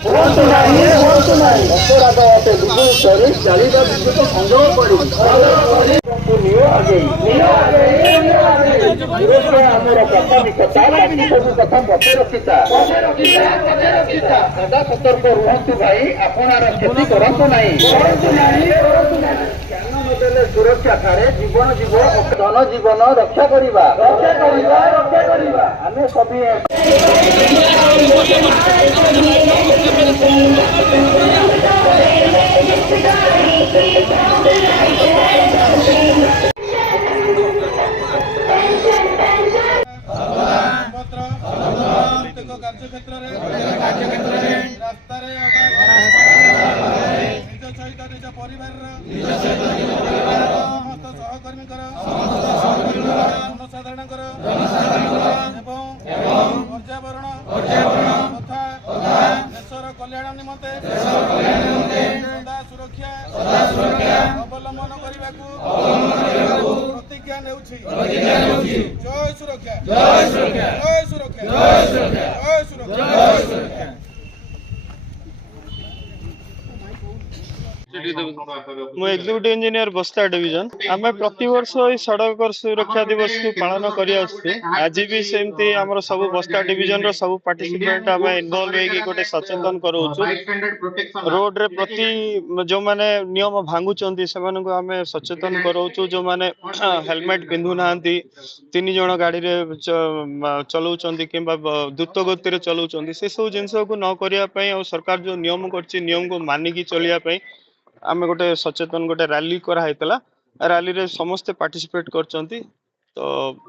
ଅପରାଧ ଅଟେ ବିଜୁଳି କରି ଚାଲିବା ବିଦ୍ୟୁତ ସଂଯୋଗ କରି ନିଅ ଆଗେଇ ଆମର ପ୍ରାଥମିକତା ବାକି ସବୁ କଥା ପଛେ ରଖିତା ସଦା ସତର୍କ ରୁହନ୍ତୁ ଭାଇ ଆପଣାର କ୍ଷତି କରନ୍ତୁ ନାହିଁ ଜ୍ଞାନ ନଦେଲେ ସୁରକ୍ଷା ଠାରେ ଜୀବନ ଜୀବ ଧନ ଜୀବନ ରକ୍ଷା କରିବା ଆମେ ସଭିଏ କାର୍ଯ୍ୟକ୍ଷେତ୍ର ରାସ୍ତାରେ ନିଜ ସହିତ ନିଜ ପରିବାରର ସମସ୍ତ ସହକର୍ମୀଙ୍କର ଜନସାଧାରଣଙ୍କର ଏବଂ ପର୍ଯ୍ୟାବରଣ ତଥା ଦେଶର କଲ୍ୟାଣ ନିମନ୍ତେ ସଦା ସୁରକ୍ଷା ଅବଲମ୍ବନ କରିବାକୁ ପ୍ରତିଜ୍ଞା ନେଉଛି। ଜୟ ସୁରକ୍ଷା ଜୟ ସୁରକ୍ଷା ଜୟ ସୁରକ୍ଷା ଜୟ ସୁରକ୍ଷା ଜୟ ସୁରକ୍ଷା ଜୟ ସୁରକ୍ଷା। ମୁଁ ଏକ୍ଜିକ୍ୟୁଟିଭ ଇଞ୍ଜିନିयर ବସ୍ତା डिविजन आम प्रति वर्ष सड़क सुरक्षा दिवस को पालन कर आज भी सेमती आम सब बस्ता डिविजन रो सब पार्टिसिपेंट आम इनवॉल्व होगी गोटे सचेतन कराऊँ रोड रे प्रति जो माने नियम भांगुचंती से आम सचेतन कराऊँ जो माने हेलमेट पिंधु ना 3 जण गाड़ी रे चलाउचंती किंबा द्रुत गति रे चलाउचंती से सब जिनस को न करने और सरकार जो नियम करछि नियम को मानिकी चलिया आम गोटे सचेतन गोटे रैली कराइला रैली रे समस्ते पार्टिसिपेट करचंती तो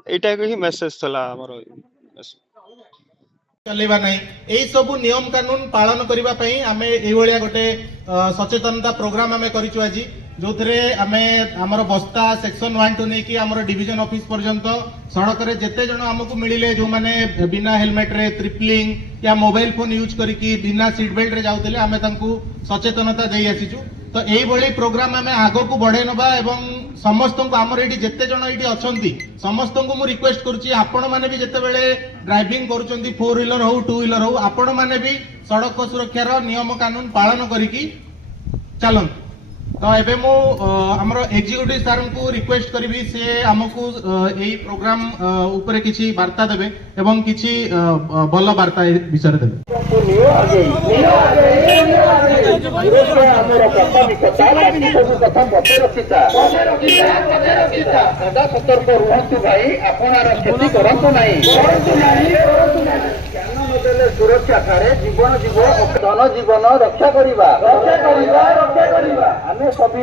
एटा ही मेसेज थला हमर चलेबा नहीं एई सब नियम कानून पालन करिबा पई आमे एई भलिया गोटे सचेतनता प्रोग्राम आमे करिचु आज जो थरे आमे हमर बस्ता सेक्शन 1 टू नेकी हमर डिवीजन ऑफिस पर्यंत सड़क रे जेते जण हमकु मिलिले जो माने बिना हेलमेट रे ट्रिपलिंग या मोबाइल फोन यूज करिकी बिना सीट बेल्ट रे जाउतले आमे तांकु सचेतनता देई आसीचु तो एई भली प्रोग्राम आमे आगो को बढ़े नबा एवं समस्त को आमर एठी जेते जण एठी अछंती समस्त को मु रिक्वेस्ट करूची आपण माने भी जेते बेले ड्राइविंग करूचंती 4 व्हीलर हो 2 व्हीलर हो आपण माने भी सड़क सुरक्षा रो नियम कानून पालन करिकी चलन तो एबे मु हमर एग्जीक्यूटिव सर को रिक्वेस्ट करबी से हमकु एई प्रोग्राम ऊपर किछि वार्ता देबे एवं किछि भल वार्ता विषय देबे सदा सतर्क रुहतु भाई आपणार क्षति करंतु नाही ज्ञान नदेले सुरक्षा ठारे जीवन जीव धन जीवन रक्षा करिबा आमे सभी